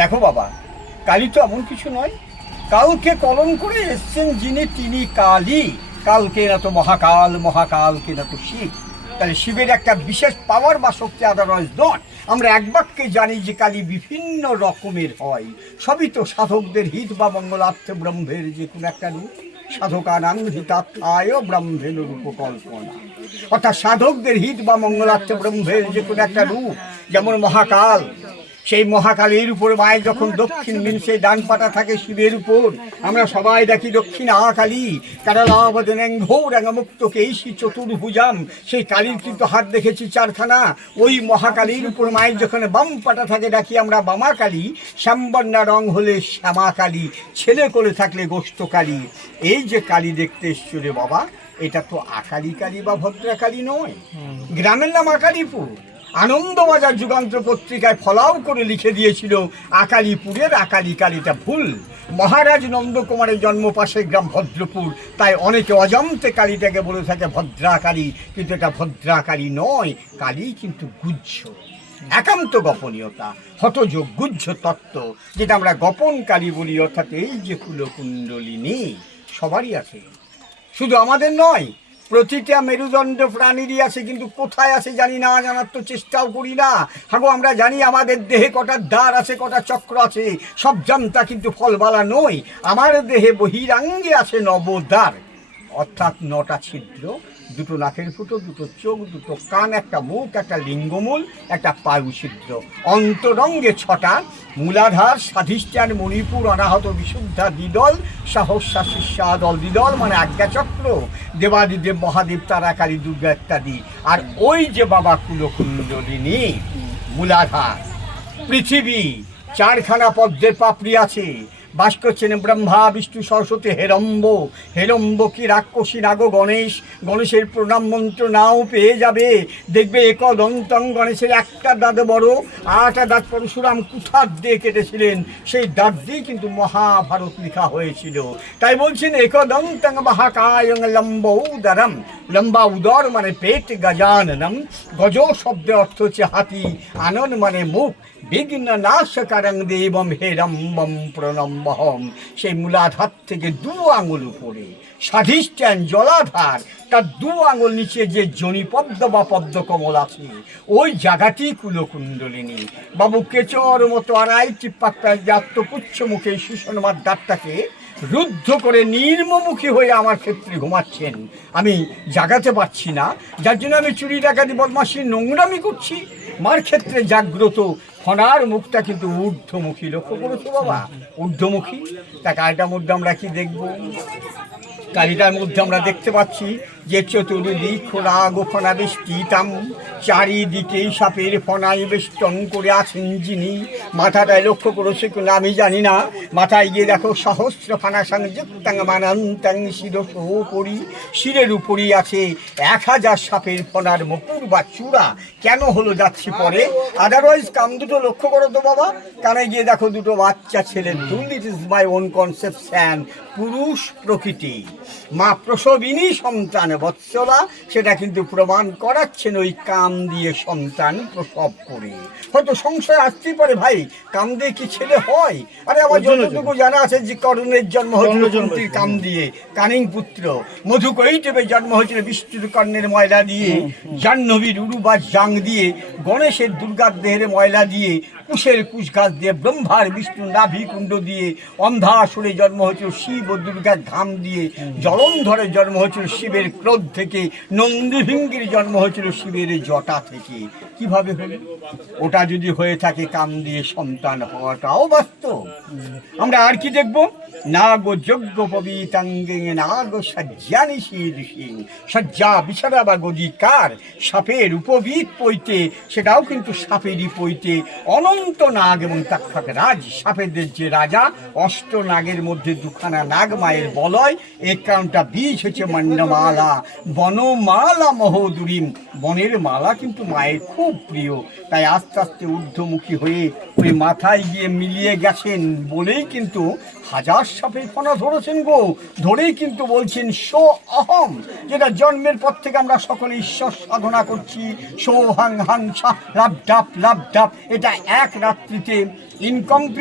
দেখো বাবা, কালী তো এমন কিছু নয়, কালকে কলম করে এসছেন যিনি তিনি কালী। কালকে না তো মহাকাল, মহাকালকে না তো শিব। তাহলে শিবের একটা বিশেষ পাওয়ার বা শক্তি আদারওয়াইজ নয়। আমরা এক বাক্যে জানি যে কালী বিভিন্ন রকমের হয়। সবই তো সাধকদের হিত বা মঙ্গলার্থে ব্রহ্মের যে কোনো একটা রূপ। সাধকানাং হিতার্থায় ব্রহ্মের রূপকল্পনা, অর্থাৎ সাধকদের হিত বা মঙ্গলার্থে ব্রহ্মের যে কোনো একটা রূপ। যেমন মহাকাল, সেই মহাকালীর উপর মায়ের যখন দক্ষিণ মিনসে ডান পাটা থাকে শিবের উপর, আমরা সবাই দেখি দক্ষিণ কালী কারালাবদনেং ঘোরাঙ্গমুক্ত কেশী চতুর্ভুজাম। সেই কালীর কিন্তু হাত দেখেছি চারখানা। ওই মহাকালীর উপর মায়ের যখন বাম পাটা থাকে ডাকি আমরা বামা কালী। শ্যামবর্ণা রং হলে শ্যামা কালী, ছেলে করে থাকলে গোষ্ঠ কালী। এই যে কালী দেখতে এসছো রে বাবা, এটা তো আকালী কালী বা ভদ্রাকালী নয়। গ্রামের নাম আকালীপুর। আনন্দবাজার যুগান্তর পত্রিকায় ফলাও করে লিখে দিয়েছিল আকালীপুরের আকালী কালীটা ভুল। মহারাজ নন্দকুমারের জন্ম পাশে গ্রাম ভদ্রপুর, তাই অনেকে অজান্তে কালীটাকে বলে থাকে ভদ্রাকালী, কিন্তু এটা ভদ্রাকালী নয়। কালী কিন্তু গুহ্য, একান্ত গোপনীয়তা, হতযোগ গুহ্য তত্ত্ব, যেটা আমরা গোপন কালী বলি। অর্থাৎ এই যে কুলকুণ্ডলিনী সবারই আছে, শুধু আমাদের নয়, প্রতিটা মেরুদণ্ড প্রাণীরই আছে। কিন্তু কোথায় আছে জানি না, জানার তো চেষ্টাও করি না। হাগো আমরা জানি আমাদের দেহে কটা দ্বার আছে, কটা চক্র আছে, সব জানতা কিন্তু ফলবালা নয়। আমার দেহে বহিরাঙ্গে আছে নবদ্বার, অর্থাৎ 9টা ছিদ্র, 2টো নাকের ফুটো, 2টো চোখ, 2টো কান, একটা মুখ, একটা লিঙ্গমূল, একটা পায়ু ছিদ্র। অন্তরঙ্গে 6টা, মূলাধার, স্বাধিষ্ঠান, মণিপুর, অনাহত, বিশুদ্ধা, দ্বিদল, সহস্রা, শিষ্যা, দল, দ্বিদল মানে আজ্ঞাচক্র, দেবাদিদেব, মহাদেব, তারা, কালী, দুর্গা ইত্যাদি। আর ওই যে বাবা কুলকুণ্ডলিনী, মূলাধার, পৃথিবী, 4খানা পদ্মের পাপড়ি আছে, বাস করছেন ব্রহ্মা, বিষ্ণু, সরস্বতী, হেরম্ব। হেরম্ব কি রাক্ষসী নাগ গণেশ। গণেশের প্রণাম মন্ত্র নাও পেয়ে যাবে, দেখবে একদন্তং। গণেশের একটা দাঁত বড়, 8টা দাঁত পরশুরাম কুঠার দিয়ে কেটেছিলেন, সেই দাঁত দিয়ে কিন্তু মহাভারত লেখা হয়েছিল। তাই বলছেন একদন্তং মহাকায়ং লম্ব উদরম। লম্বা উদর মানে পেট, গজাননম, গজ শব্দের অর্থ হচ্ছে হাতি, আনন মানে মুখ, বিঘ্ন নাশকারং দেবম হেরম্বম প্রণম্বহম। সেই মূলাধার থেকে 2 আঙুল উপরে স্বাধিষ্ঠান জলাধার, তার 2 আঙুল নিচে যে জনিপদ্ম বা পদ্মকমল আছে, ওই জায়গাটি কুলকুণ্ডলিনী। বাবু কেচর মতো আড়াই চিপ্পাক্তার জাত্যপুচ্ছ মুখে সুষণমার দাঁতটাকে রুদ্ধ করে নির্মমুখী হয়ে আমার ক্ষেত্রে ঘুমাচ্ছেন। আমি জাগাতে পারছি না, যার জন্য আমি চুরি ডাকাতি বদমাশি নোংরামি করছি। মার ক্ষেত্রে জাগ্রত ফনার মুখটা কিন্তু ঊর্ধ্বমুখী। লক্ষ্য করেছো বাবা, ঊর্ধ্বমুখী। তা কালটার মধ্যে আমরা কি দেখব? কালীটার মধ্যে আমরা দেখতে পাচ্ছি যে চতুর্দিক খোলা গোফনা বেষ্টিতাম, চারিদিকেই সাপের ফনায় বেষ্টন করে আছেন যিনি। মাথাটায় লক্ষ্য করেছে কিনা আমি জানি না, মাথায় গিয়ে দেখো সহস্র ফানা সংযুক্তাং মানান্তাং শিরোপরি। শিরের উপরই আছে 1000 সাপের ফনার মুকুর বা চূড়া। কেন হলো যাচ্ছি পরে, আদারওয়াইজ কান দুটো লক্ষ্য করো তো বাবা। কানে গিয়ে দেখো 2টো বাচ্চা ছেলের দুল। It is my own conception. পুরুষ প্রকৃতি, মা প্রসবিনী সন্তান বৎসলা, সেটা কিন্তু প্রমাণ করাচ্ছেন ওই কাম দিয়ে সন্তান প্রসব করে। হয়তো সংশয় আসতেই পারে, ভাই কাম দিয়ে কি ছেলে হয়? আরে আমার যতটুকু জানা আছে যে করণের জন্ম হয়েছিল কুন্তির কাম দিয়ে, কানিং পুত্র। মধু কৈটবের জন্ম হয়েছিল বিষ্ণুর কর্ণের ময়লা দিয়ে, জাহ্নবীর উরু বা জাং দিয়ে, গণেশের দুর্গার দেহের ময়লা দিয়ে, কুশের কুশ গাছ দিয়ে, ব্রহ্মার বিষ্ণুর নাভি কুণ্ড দিয়ে, অন্ধাসুরে জন্ম হয়েছিল শিব ও দুর্গার ঘাম দিয়ে, জলন্ধরের জন্ম হয়েছিল শিবের ক্রোধ থেকে, নন্দীভিঙ্গির জন্ম হয়েছিল শিবের জটা থেকে। কিভাবে হলো? ওটা যদি হয়ে থাকে কাম দিয়ে সন্তান হওয়াটাও বাস্তব। আমরা আর কি দেখব? নাগ যজ্ঞ পবিতাঙ্গে নাগ সজ্জানি শীর্ষিং। সজ্জা বিছানা বা গদিকার সাপের উপবিত পৈতে, সেটাও কিন্তু সাপেরই পৈতে। অনন্ত নাগ এবং তাক্ষক রাজ, সাপেদের যে রাজা, 8 নাগের মধ্যে 2খানা নাগ মায়ের বলয়। এ কারণটা বীজ হচ্ছে মন্ডমালা, বনমালা মহোদুরীম। বনের মালা কিন্তু মায়ের খুব প্রিয়, তাই আস্তে আস্তে ঊর্ধ্বমুখী হয়ে ওই মাথায় গিয়ে মিলিয়ে গেছেন বলেই কিন্তু হাজার সাপের ফনা ধরেছেন গো, ধরেই কিন্তু বলছেন সো অহম, যেটা জন্মের পর থেকে আমরা সকলে ঈশ্বর সাধনা করছি, সো হাং হাং সা লাভ ডাপ লাভ ডাপ, এটা এক রাত্রিতে ইনকমপ্লিট